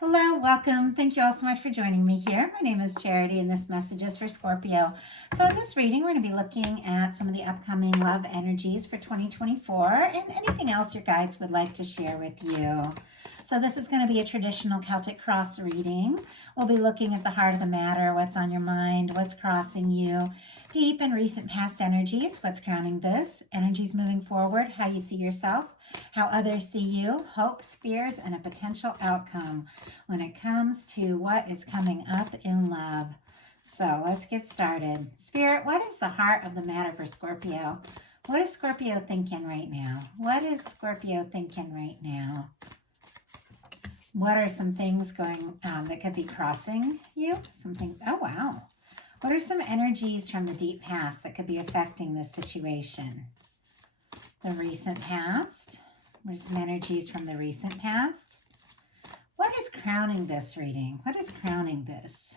Hello, welcome. Thank you all so much for joining me here. My name is Charity and this message is for Scorpio. So in this reading, we're going to be looking at some of the upcoming love energies for 2024 and anything else your guides would like to share with you. So this is going to be a traditional Celtic cross reading. We'll be looking at the heart of the matter, what's on your mind, what's crossing you, deep and recent past energies, what's crowning this, energies moving forward, how you see yourself, how others see you, hopes, fears, and a potential outcome when it comes to what is coming up in love. So let's get started. Spirit, what is the heart of the matter for Scorpio? What is Scorpio thinking right now? What is Scorpio thinking right now? What are some things going that could be crossing you? Oh, wow. What are some energies from the deep past that could be affecting this situation? The recent past. What are some energies from the recent past? What is crowning this reading? What is crowning this?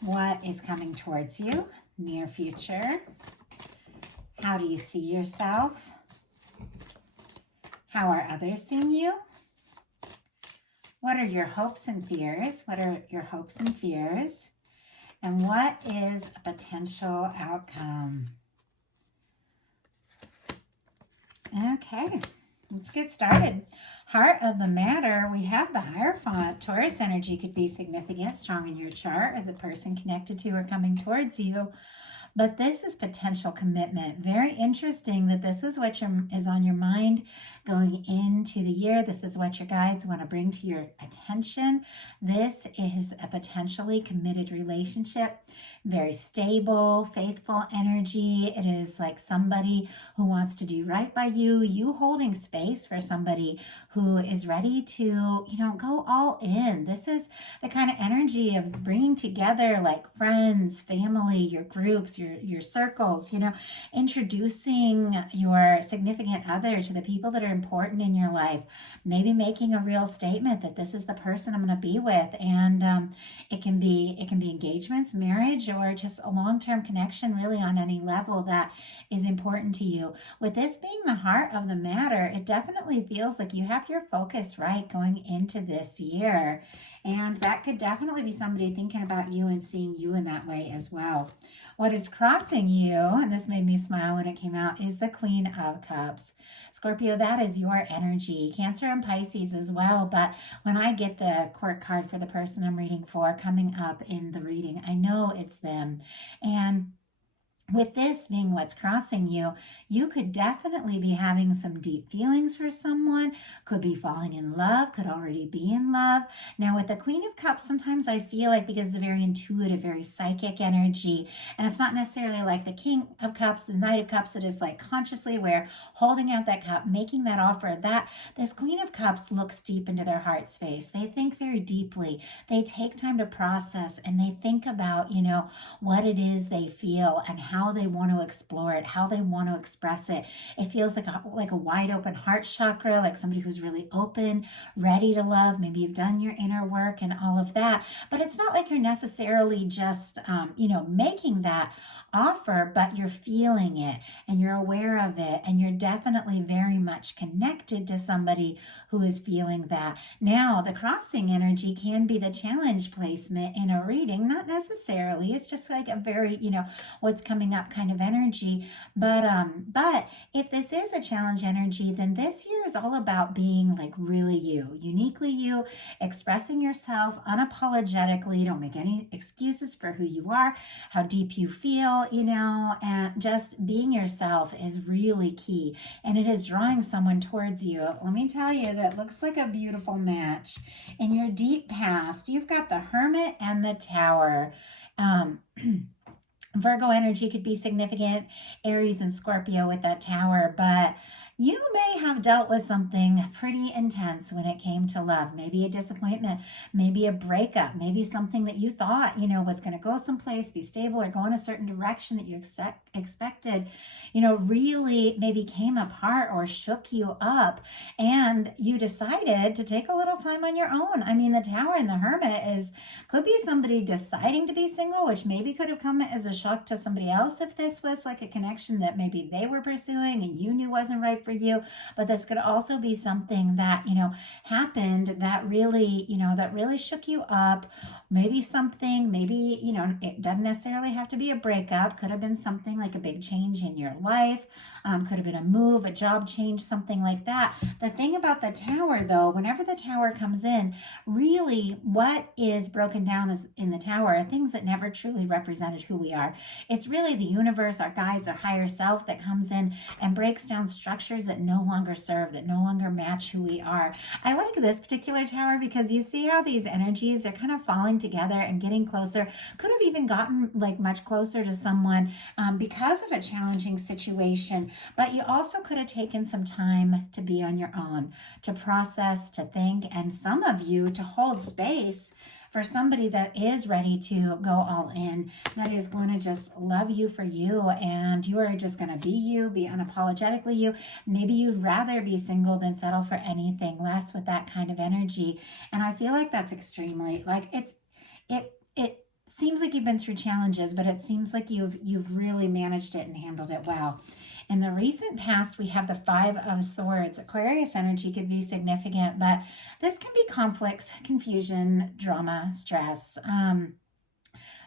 What is coming towards you? Near future. How do you see yourself? How are others seeing you? What are your hopes and fears? What are your hopes and fears? And what is a potential outcome? Okay, let's get started. Heart of the matter, we have the Hierophant. Taurus energy could be significant, strong in your chart, or the person connected to or coming towards you. But this is potential commitment. Very interesting that this is what is on your mind going into the year. This is what your guides want to bring to your attention. This is a potentially committed relationship. Very stable, faithful energy. It is like somebody who wants to do right by you. You holding space for somebody who is ready to, go all in. This is the kind of energy of bringing together like friends, family, your groups, your circles, introducing your significant other to the people that are important in your life, maybe making a real statement that this is the person I'm going to be with. And it can be engagements, marriage, or just a long-term connection really on any level that is important to you. With this being the heart of the matter, it definitely feels like you have your focus right going into this year. And that could definitely be somebody thinking about you and seeing you in that way as well. What is crossing you, and this made me smile when it came out, is the Queen of Cups. Scorpio, that is your energy. Cancer and Pisces as well. But when I get the court card for the person I'm reading for coming up in the reading, I know it's them. And with this being what's crossing you, you could definitely be having some deep feelings for someone, could be falling in love, could already be in love. Now with the Queen of Cups, sometimes I feel like because it's a very intuitive, very psychic energy, and it's not necessarily like the King of Cups, the Knight of Cups, that is like consciously aware, holding out that cup, making that offer, that this Queen of Cups looks deep into their heart space. They think very deeply. They take time to process and they think about, what it is they feel and how they want to explore it, how they want to express it. It feels like a wide open heart chakra, like somebody who's really open, ready to love. Maybe you've done your inner work and all of that, but it's not like you're necessarily just, making that offer, but you're feeling it and you're aware of it, and you're definitely very much connected to somebody who is feeling that. Now, the crossing energy can be the challenge placement in a reading, not necessarily. It's just like a very, what's coming up kind of energy. But if this is a challenge energy, then this year is all about being like really you, uniquely you, expressing yourself unapologetically. Don't make any excuses for who you are, how deep you feel, and just being yourself is really key. And it is drawing someone towards you. Let me tell you, that looks like a beautiful match. In your deep past, you've got the Hermit and the Tower. Virgo energy could be significant, Aries and Scorpio with that Tower, but you may have dealt with something pretty intense when it came to love. Maybe a disappointment, maybe a breakup, maybe something that you thought, was going to go someplace, be stable, or go in a certain direction that you expected, really maybe came apart or shook you up, and you decided to take a little time on your own. I mean, the Tower and the Hermit could be somebody deciding to be single, which maybe could have come as a shock to somebody else if this was like a connection that maybe they were pursuing and you knew wasn't right for you, but this could also be something that, happened that really, that really shook you up. Maybe something, maybe, it doesn't necessarily have to be a breakup. Could have been something like a big change in your life. Could have been a move, a job change, something like that. The thing about the tower, though, whenever the tower comes in, really what is broken down is in the tower are things that never truly represented who we are. It's really the universe, our guides, our higher self that comes in and breaks down structures that no longer serve, that no longer match who we are. I like this particular tower because you see how these energies, they're kind of falling together and getting closer. Could have even gotten like much closer to someone because of a challenging situation, but you also could have taken some time to be on your own, to process, to think, and some of you to hold space for somebody that is ready to go all in, that is going to just love you for you, and you are just going to be unapologetically you. Maybe you'd rather be single than settle for anything less with that kind of energy. And I feel like that's extremely, like it seems like you've been through challenges, but it seems like you've really managed it and handled it well. In the recent past, we have the Five of Swords. Aquarius energy could be significant, but this can be conflicts, confusion, drama, stress.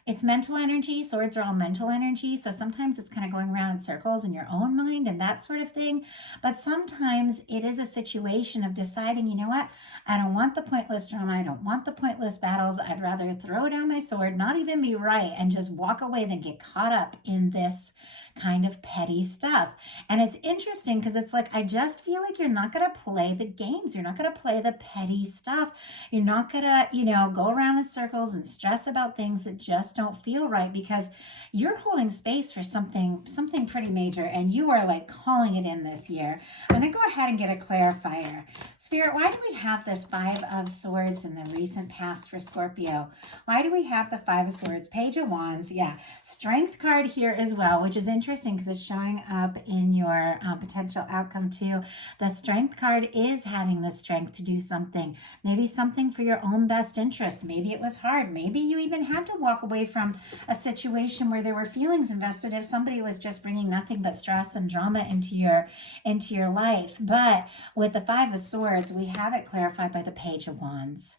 It's mental energy. Swords are all mental energy. So sometimes it's kind of going around in circles in your own mind and that sort of thing. But sometimes it is a situation of deciding, you know what? I don't want the pointless drama. I don't want the pointless battles. I'd rather throw down my sword, not even be right, and just walk away than get caught up in this kind of petty stuff. And it's interesting because it's like, I just feel like you're not going to play the games. You're not going to play the petty stuff. You're not going to, go around in circles and stress about things that just don't feel right, because you're holding space for something pretty major, and you are like calling it in this year. I'm going to go ahead and get a clarifier. Spirit, why do we have this Five of Swords in the recent past for Scorpio? Why do we have the Five of Swords? Page of Wands, yeah. Strength card here as well, which is interesting because it's showing up in your potential outcome too. The Strength card is having the strength to do something. Maybe something for your own best interest. Maybe it was hard. Maybe you even had to walk away from a situation where there were feelings invested if somebody was just bringing nothing but stress and drama into your life. But with the Five of Swords, we have it clarified by the Page of Wands.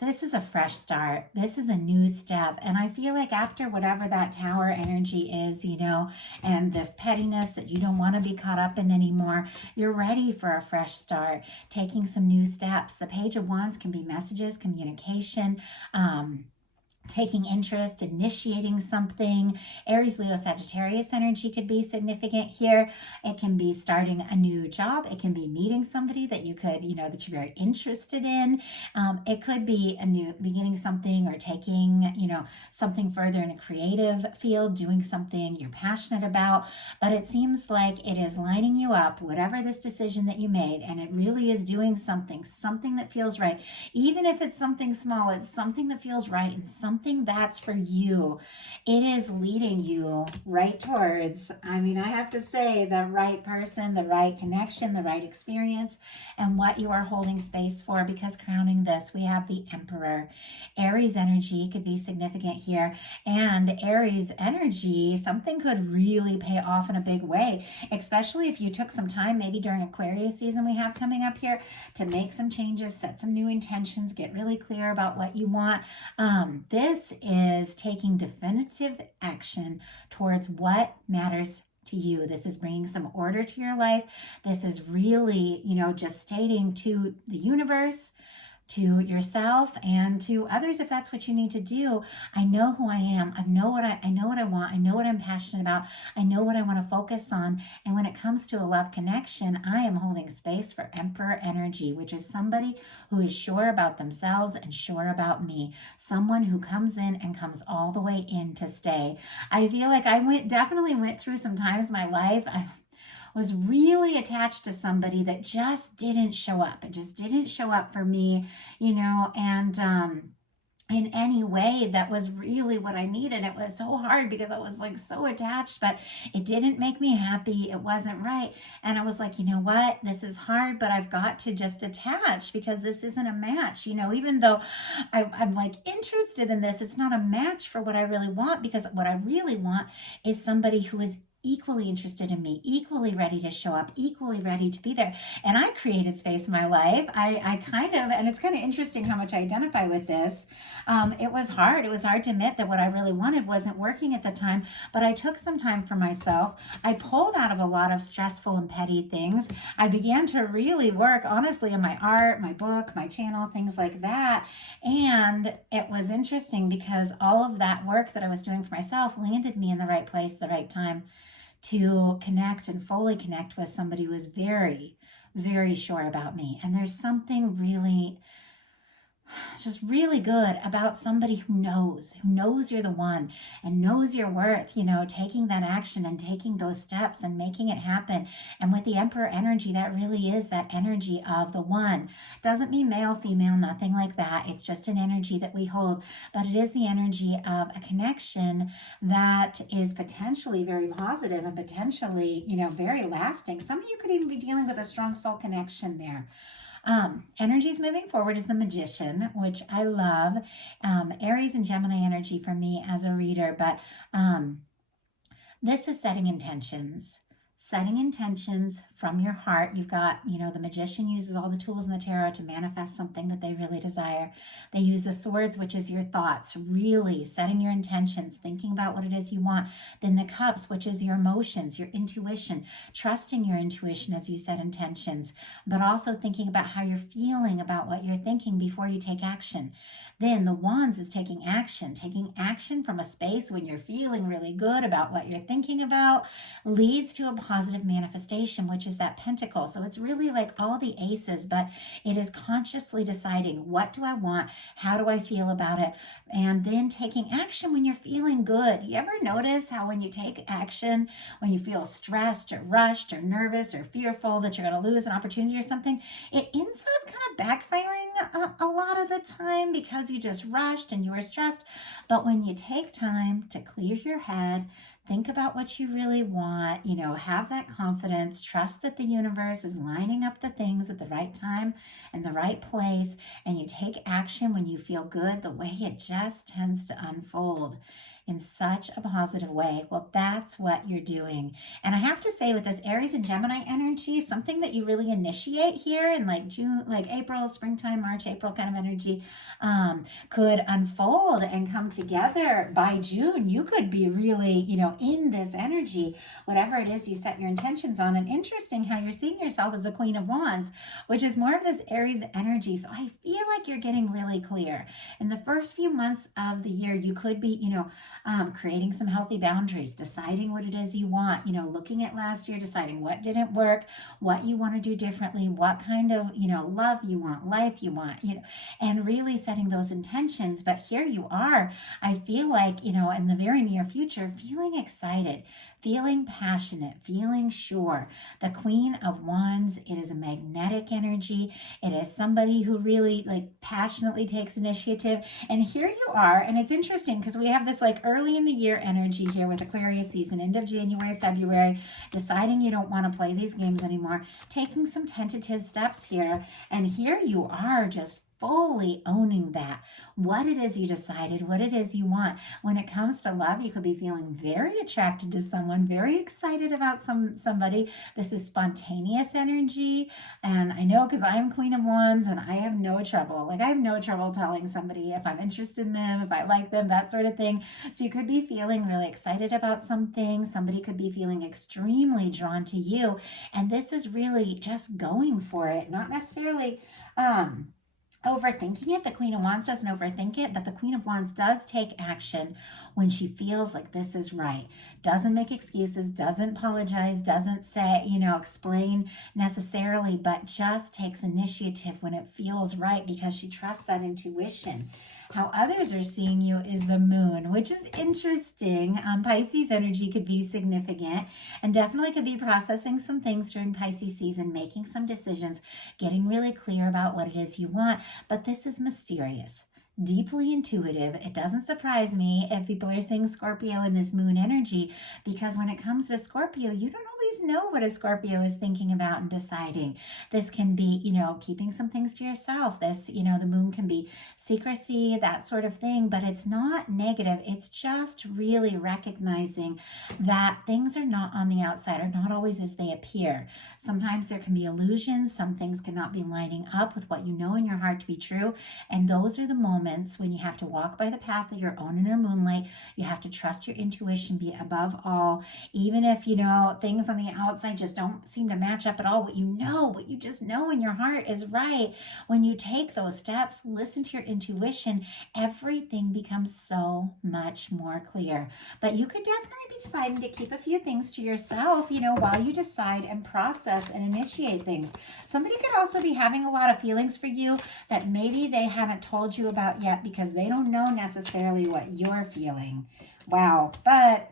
This is a fresh start. This is a new step. And I feel like after whatever that tower energy is, and this pettiness that you don't want to be caught up in anymore, you're ready for a fresh start, taking some new steps. The Page of Wands can be messages, communication, taking interest, initiating something. Aries, Leo, Sagittarius energy could be significant here. It can be starting a new job. It can be meeting somebody that you could, that you're very interested in. It could be a new beginning something, or taking, something further in a creative field, doing something you're passionate about. But it seems like it is lining you up, whatever this decision that you made, and it really is doing something that feels right. Even if it's something small, it's something that feels right and something that's for you. It is leading you right towards, I have to say, the right person, the right connection, the right experience, and what you are holding space for, because crowning this, we have the Emperor. Aries energy could be significant here, and Aries energy, something could really pay off in a big way, especially if you took some time, maybe during Aquarius season we have coming up here, to make some changes, set some new intentions, get really clear about what you want. This is taking definitive action towards what matters to you. This is bringing some order to your life. This is really, just stating to the universe, to yourself, and to others, if that's what you need to do, I know who I am. I know what I want. I know what I'm passionate about. I know what I want to focus on. And when it comes to a love connection, I am holding space for Emperor energy, which is somebody who is sure about themselves and sure about me. Someone who comes in and comes all the way in to stay. I feel like I definitely went through some times in my life. I was really attached to somebody that just didn't show up. It just didn't show up for me, and in any way that was really what I needed. It was so hard because I was like so attached, but it didn't make me happy. It wasn't right. And I was like, you know what? This is hard, but I've got to just attach, because this isn't a match. Even though I'm like interested in this, it's not a match for what I really want, because what I really want is somebody who is equally interested in me, equally ready to show up, equally ready to be there. And I created space in my life. I kind of, and it's kind of interesting how much I identify with this. It was hard. It was hard to admit that what I really wanted wasn't working at the time, but I took some time for myself. I pulled out of a lot of stressful and petty things. I began to really work, honestly, on my art, my book, my channel, things like that. And it was interesting because all of that work that I was doing for myself landed me in the right place, the right time to connect and fully connect with somebody who was very, very sure about me. And there's something really, just really good about somebody who knows you're the one and knows your worth, taking that action and taking those steps and making it happen. And with the Emperor energy, that really is that energy of the one. Doesn't mean male, female, nothing like that. It's just an energy that we hold, but it is the energy of a connection that is potentially very positive and potentially, very lasting. Some of you could even be dealing with a strong soul connection there. Energies moving forward is the Magician, which I love. Aries and Gemini energy for me as a reader, but this is setting intentions. Setting intentions from your heart. You've got, the Magician uses all the tools in the tarot to manifest something that they really desire. They use the Swords, which is your thoughts, really setting your intentions, thinking about what it is you want. Then the Cups, which is your emotions, your intuition, trusting your intuition as you set intentions, but also thinking about how you're feeling about what you're thinking before you take action. Then the Wands is taking action from a space when you're feeling really good about what you're thinking about, leads to a positive manifestation, which is that Pentacle. So it's really like all the aces, but it is consciously deciding, what do I want? How do I feel about it? And then taking action when you're feeling good. You ever notice how when you take action, when you feel stressed or rushed or nervous or fearful that you're going to lose an opportunity or something, it ends up kind of backfiring a lot of the time because you just rushed and you were stressed. But when you take time to clear your head, think about what you really want, have that confidence, trust that the universe is lining up the things at the right time and the right place, and you take action when you feel good, the way it just tends to unfold in such a positive way. Well, that's what you're doing. And I have to say, with this Aries and Gemini energy, something that you really initiate here in like June, like April, springtime, March, April kind of energy, could unfold and come together by June. You could be really, in this energy, whatever it is you set your intentions on. And interesting how you're seeing yourself as the Queen of Wands, which is more of this Aries energy. So I feel like you're getting really clear. In the first few months of the year, you could be, creating some healthy boundaries, deciding what it is you want, looking at last year, deciding what didn't work, what you want to do differently, what kind of, love you want, life you want, and really setting those intentions. But here you are, I feel like, in the very near future, feeling excited, feeling passionate, feeling sure. The Queen of Wands, it is a magnetic energy. It is somebody who really passionately takes initiative. And here you are, and it's interesting because we have this early in the year energy here with Aquarius season, end of January, February, deciding you don't want to play these games anymore, taking some tentative steps here. And here you are just fully owning that, what it is you decided, what it is you want. When it comes to love, you could be feeling very attracted to someone, very excited about somebody. This is spontaneous energy. And I know because I'm Queen of Wands and I have no trouble. I have no trouble telling somebody if I'm interested in them, if I like them, that sort of thing. So you could be feeling really excited about something. Somebody could be feeling extremely drawn to you. And this is really just going for it, not necessarily overthinking it. The Queen of Wands doesn't overthink it, but the Queen of Wands does take action when she feels like this is right. Doesn't make excuses, doesn't apologize, doesn't say, explain necessarily, but just takes initiative when it feels right because she trusts that intuition. How others are seeing you is the moon, which is interesting. Pisces energy could be significant and definitely could be processing some things during Pisces season, making some decisions, getting really clear about what it is you want. But this is mysterious, deeply intuitive. It doesn't surprise me if people are seeing Scorpio in this moon energy, because when it comes to Scorpio, you don't always always know what a Scorpio is thinking about and deciding. This can be, keeping some things to yourself. This, the moon can be secrecy, that sort of thing, but it's not negative. It's just really recognizing that things are not on the outside, are not always as they appear. Sometimes there can be illusions. Some things cannot be lining up with what you know in your heart to be true. And those are the moments when you have to walk by the path of your own inner moonlight. You have to trust your intuition, be above all. Even if, things on the outside just don't seem to match up at all, what you just know in your heart is right. When you take those steps, listen to your intuition, everything becomes so much more clear. But you could definitely be deciding to keep a few things to yourself, while you decide and process and initiate things. Somebody could also be having a lot of feelings for you that maybe they haven't told you about yet because they don't know necessarily what you're feeling. Wow. But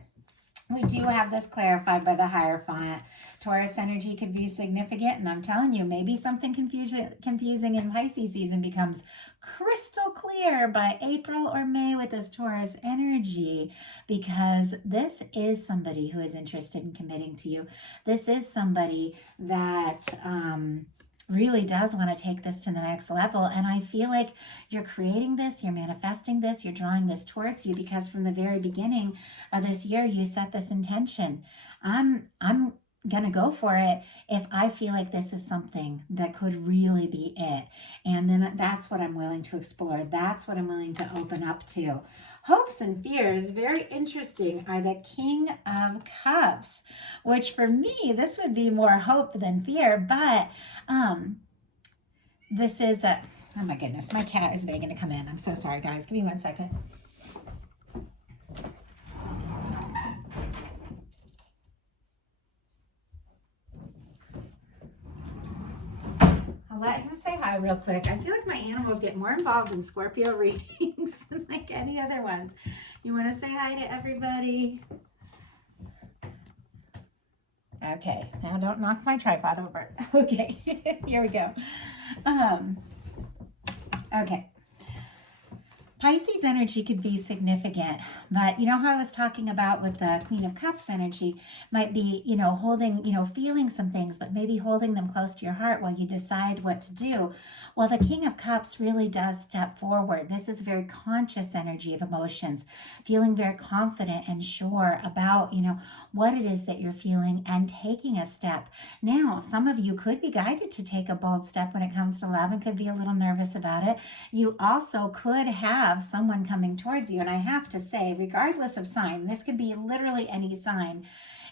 we do have this clarified by the Hierophant. Taurus energy could be significant, and I'm telling you, maybe something confusing in Pisces season becomes crystal clear by April or May with this Taurus energy, because this is somebody who is interested in committing to you. This is somebody that really does want to take this to the next level. And I feel like you're creating this, you're manifesting this, you're drawing this towards you, because from the very beginning of this year, you set this intention. I'm going to go for it if I feel like this is something that could really be it. And then that's what I'm willing to explore. That's what I'm willing to open up to. Hopes and fears, very interesting, are the King of Cups, which for me, this would be more hope than fear. But this is oh my goodness, my cat is begging to come in. I'm so sorry, guys. Give me 1 second. I'll let him say hi real quick. I feel like my animals get more involved in Scorpio readings than like any other ones. You want to say hi to everybody? Okay, now don't knock my tripod over. Okay, here we go. Okay. Pisces energy could be significant, but you know how I was talking about with the Queen of Cups energy might be, holding, feeling some things, but maybe holding them close to your heart while you decide what to do. Well, the King of Cups really does step forward. This is a very conscious energy of emotions, feeling very confident and sure about, what it is that you're feeling and taking a step. Now, some of you could be guided to take a bold step when it comes to love and could be a little nervous about it. You also could have someone coming towards you, and I have to say, regardless of sign, this could be literally any sign,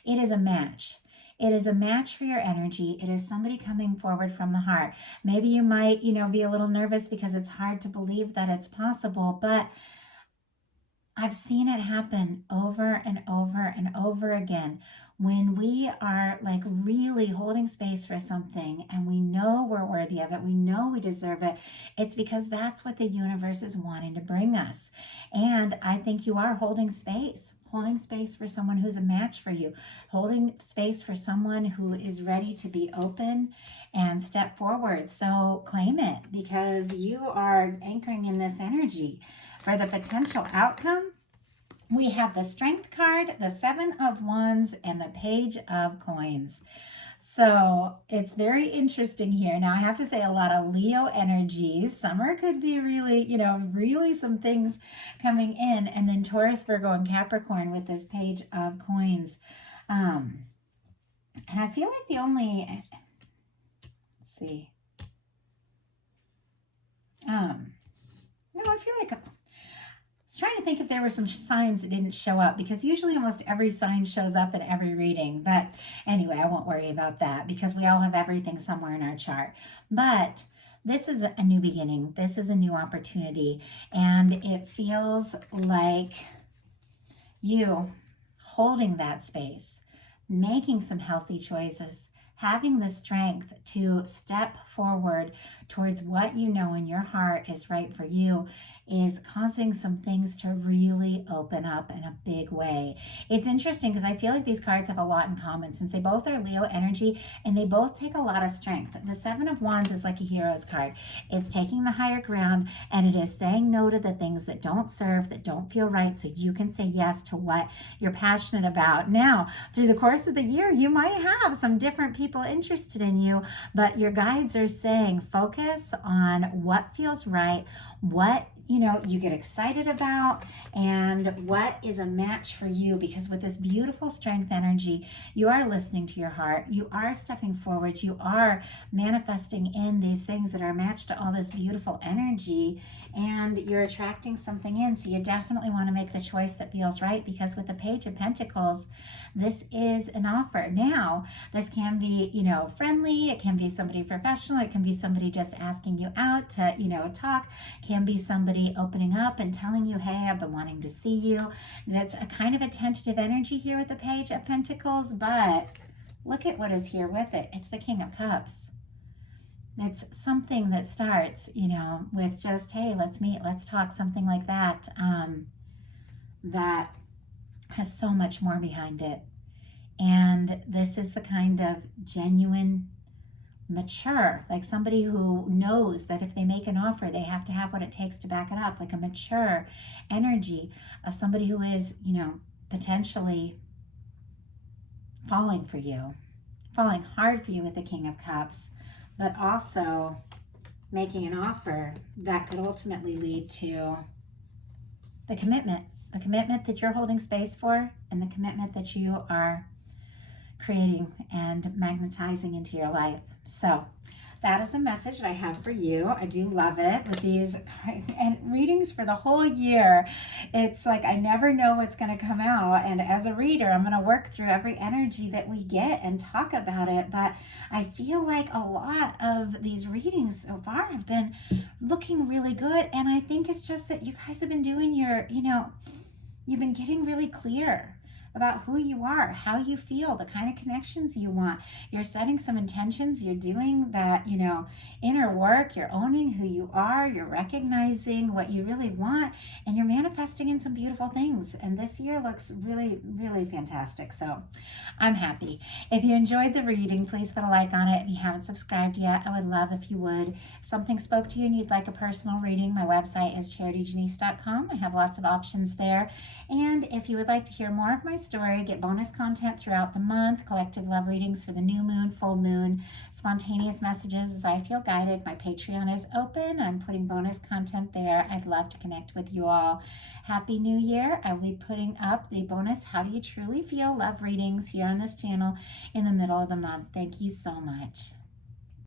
it is a match. It is a match for your energy. It is somebody coming forward from the heart. Maybe you might, be a little nervous because it's hard to believe that it's possible, but I've seen it happen over and over and over again. When we are like really holding space for something and we know we're worthy of it, we know we deserve it, it's because that's what the universe is wanting to bring us. And I think you are holding space for someone who's a match for you, holding space for someone who is ready to be open and step forward. So claim it, because you are anchoring in this energy. For the potential outcome, we have the Strength card, the Seven of Wands, and the Page of Coins. So it's very interesting here. Now, I have to say a lot of Leo energies. Summer could be really, really some things coming in. And then Taurus, Virgo, and Capricorn with this Page of Coins. And I feel like the only, let's see. No, I feel like I was trying to think if there were some signs that didn't show up, because usually almost every sign shows up in every reading. But anyway, I won't worry about that because we all have everything somewhere in our chart. But this is a new beginning. This is a new opportunity. And it feels like you holding that space, making some healthy choices, having the strength to step forward towards what you know in your heart is right for you is causing some things to really open up in a big way. It's interesting because I feel like these cards have a lot in common since they both are Leo energy and they both take a lot of strength. The Seven of Wands is like a hero's card. It's taking the higher ground and it is saying no to the things that don't serve, that don't feel right, so you can say yes to what you're passionate about. Now, through the course of the year, you might have some different people interested in you, but your guides are saying focus on what feels right, what you get excited about, and what is a match for you, because with this beautiful strength energy, you are listening to your heart, you are stepping forward, you are manifesting in these things that are matched to all this beautiful energy, and you're attracting something in. So you definitely want to make the choice that feels right, because with the Page of Pentacles, this is an offer. Now, this can be, friendly, it can be somebody professional, it can be somebody just asking you out to, talk, can be somebody opening up and telling you, hey, I've been wanting to see you. That's a kind of a tentative energy here with the Page of Pentacles, but look at what is here with it. It's the King of Cups. It's something that starts, with just, hey, let's meet, let's talk, something like that, that has so much more behind it. And this is the kind of genuine, mature, like somebody who knows that if they make an offer, they have to have what it takes to back it up, like a mature energy of somebody who is, potentially falling for you, falling hard for you with the King of Cups, but also making an offer that could ultimately lead to the commitment that you're holding space for, and the commitment that you are creating and magnetizing into your life. So that is the message that I have for you. I do love it with these and readings for the whole year. It's like I never know what's going to come out. And as a reader, I'm going to work through every energy that we get and talk about it. But I feel like a lot of these readings so far have been looking really good. And I think it's just that you guys have been doing your, you've been getting really clear about who you are, how you feel, the kind of connections you want. You're setting some intentions, you're doing that, inner work, you're owning who you are, you're recognizing what you really want, and you're manifesting in some beautiful things. And this year looks really, really fantastic. So I'm happy. If you enjoyed the reading, please put a like on it. If you haven't subscribed yet, I would love if you would. If something spoke to you and you'd like a personal reading, my website is charityjanice.com. I have lots of options there. And if you would like to hear more of my story, get bonus content throughout the month, collective love readings for the new moon, full moon, spontaneous messages as I feel guided. My Patreon is open. I'm putting bonus content there. I'd love to connect with you all. Happy New Year. I will be putting up the bonus How Do You Truly Feel love readings here on this channel in the middle of the month. Thank you so much.